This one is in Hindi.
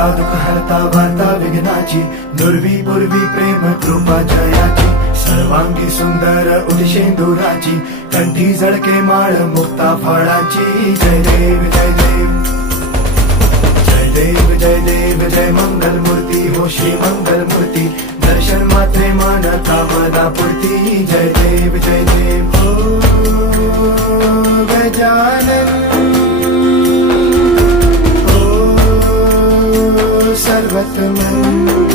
हरता दुःख हरता वार्ता विघ्नाची, दुर्वी पूर्वी प्रेम कृपा जयाची, सर्वांगी सुंदर उदिशेंदुराची, कंठी झळके माळ मुक्ता फळाची. जय देव जय देव जय देव जय देव जय मंगल मूर्ती हो श्री मंगल मूर्ती, दर्शन मात्रे मन कामना पूर्ती. जय देव जय देव हो गजानन हो सर्वतमन.